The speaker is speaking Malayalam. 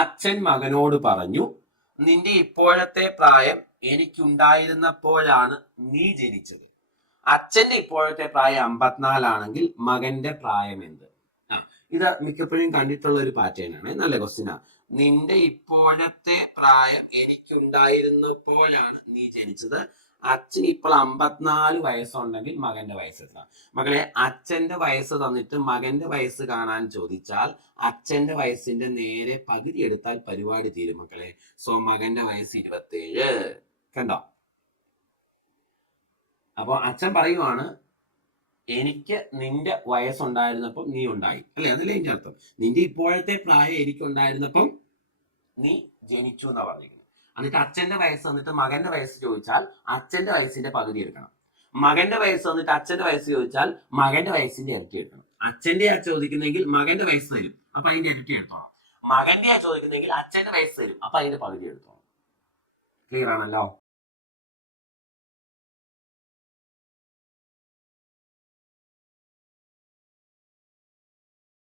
അച്ഛൻ മകനോട് പറഞ്ഞു, നിന്റെ ഇപ്പോഴത്തെ പ്രായം എനിക്കുണ്ടായിരുന്നപ്പോഴാണ് നീ ജനിച്ചത്. അച്ഛന്റെ ഇപ്പോഴത്തെ പ്രായം 54 മകന്റെ പ്രായം എന്ത്? ഇത് മിക്കപ്പോഴും കണ്ടിട്ടുള്ള ഒരു പാറ്റേൺ ആണ്. നല്ല ക്വസ്റ്റ്യനാ. നിന്റെ ഇപ്പോഴത്തെ പ്രായം എനിക്കുണ്ടായിരുന്നപ്പോഴാണ് നീ ജനിച്ചത്. അച്ഛന് ഇപ്പോൾ 54 വയസ്സുണ്ടെങ്കിൽ മകന്റെ വയസ്സ് എത്ര? മകളെ, അച്ഛന്റെ വയസ്സ് തന്നിട്ട് മകന്റെ വയസ്സ് കാണാൻ ചോദിച്ചാൽ അച്ഛന്റെ വയസ്സിന്റെ നേരെ പകുതി എടുത്താൽ പരിപാടി തീരും മക്കളെ. സോ മകന്റെ വയസ്സ് 27. കണ്ടോ? അപ്പൊ അച്ഛൻ പറയുവാണ്, എനിക്ക് നിന്റെ വയസ്സുണ്ടായിരുന്നപ്പം നീ ഉണ്ടായി, അല്ലെ? അതല്ലേ അതിന്റെ അർത്ഥം. നിന്റെ ഇപ്പോഴത്തെ പ്രായം എനിക്കുണ്ടായിരുന്നപ്പം നീ ജനിച്ചു എന്നാ പറഞ്ഞിരിക്കുന്നത്. എന്നിട്ട് അച്ഛന്റെ വയസ്സ് വന്നിട്ട് മകന്റെ വയസ്സ് ചോദിച്ചാൽ അച്ഛന്റെ വയസ്സിന്റെ പകുതി എടുക്കണം. മകന്റെ വയസ്സ് വന്നിട്ട് അച്ഛന്റെ വയസ്സ് ചോദിച്ചാൽ മകന്റെ വയസ്സിന്റെ ഇരട്ടി എടുക്കണം. അച്ഛന്റെ ചോദിക്കുന്നെങ്കിൽ മകന്റെ വയസ്സ് തരും, അപ്പൊ അതിന്റെ ഇരട്ടി എടുത്തോളാം. മകന്റെ ചോദിക്കുന്നെങ്കിൽ അച്ഛന്റെ വയസ്സ് തരും, അപ്പൊ അതിന്റെ പകുതി എടുത്തോളാം. ക്ലിയർ ആണല്ലോ?